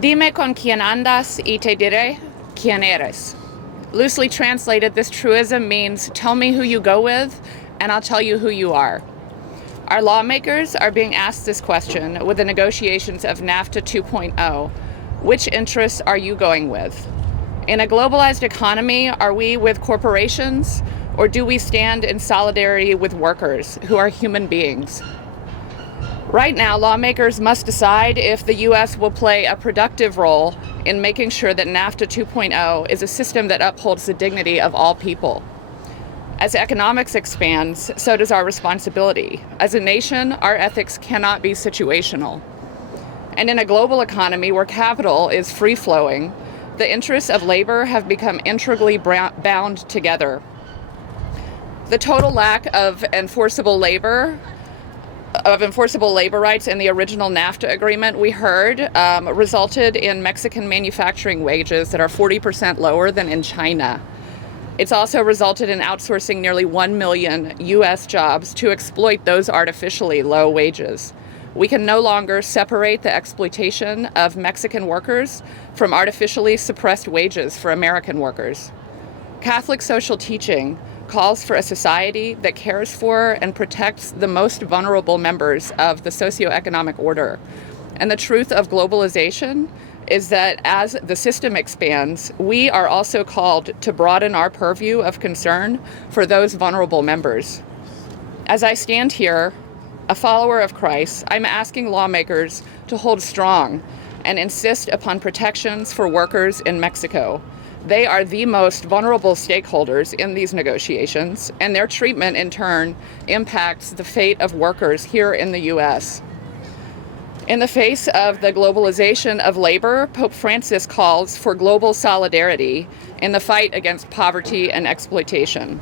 Dime con quién andas y te diré quién eres. Loosely translated, this truism means, tell me who you go with, and I'll tell you who you are. Our lawmakers are being asked this question with the negotiations of NAFTA 2.0. Which interests are you going with? In a globalized economy, are we with corporations, or do we stand in solidarity with workers who are human beings? Right now, lawmakers must decide if the U.S. will play a productive role in making sure that NAFTA 2.0 is a system that upholds the dignity of all people. As economics expands, so does our responsibility. As a nation, our ethics cannot be situational. And in a global economy where capital is free-flowing, the interests of labor have become integrally bound together. The total lack of enforceable labor rights in the original NAFTA agreement, we heard, resulted in Mexican manufacturing wages that are 40% lower than in China. It's also resulted in outsourcing nearly 1 million U.S. jobs to exploit those artificially low wages. We can no longer separate the exploitation of Mexican workers from artificially suppressed wages for American workers. Catholic social teaching calls for a society that cares for and protects the most vulnerable members of the socioeconomic order. And the truth of globalization is that as the system expands, we are also called to broaden our purview of concern for those vulnerable members. As I stand here, a follower of Christ, I'm asking lawmakers to hold strong and insist upon protections for workers in Mexico. They are the most vulnerable stakeholders in these negotiations, and their treatment in turn impacts the fate of workers here in the U.S. In the face of the globalization of labor, Pope Francis calls for global solidarity in the fight against poverty and exploitation.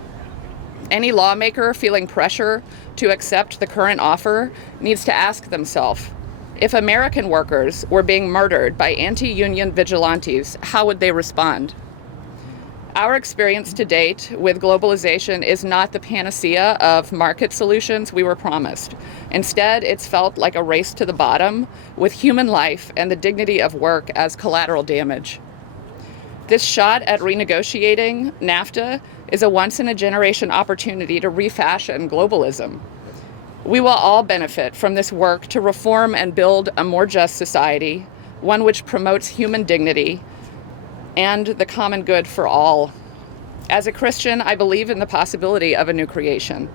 Any lawmaker feeling pressure to accept the current offer needs to ask themselves, if American workers were being murdered by anti-union vigilantes, how would they respond? Our experience to date with globalization is not the panacea of market solutions we were promised. Instead, it's felt like a race to the bottom, with human life and the dignity of work as collateral damage. This shot at renegotiating NAFTA is a once-in-a-generation opportunity to refashion globalism. We will all benefit from this work to reform and build a more just society, one which promotes human dignity and the common good for all. As a Christian, I believe in the possibility of a new creation.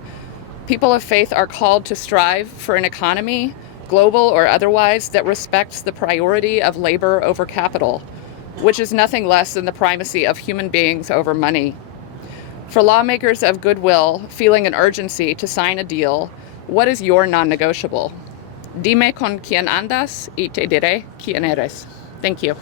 People of faith are called to strive for an economy, global or otherwise, that respects the priority of labor over capital, which is nothing less than the primacy of human beings over money. For lawmakers of goodwill feeling an urgency to sign a deal, what is your non-negotiable? Dime con quién andas y te diré quién eres. Thank you.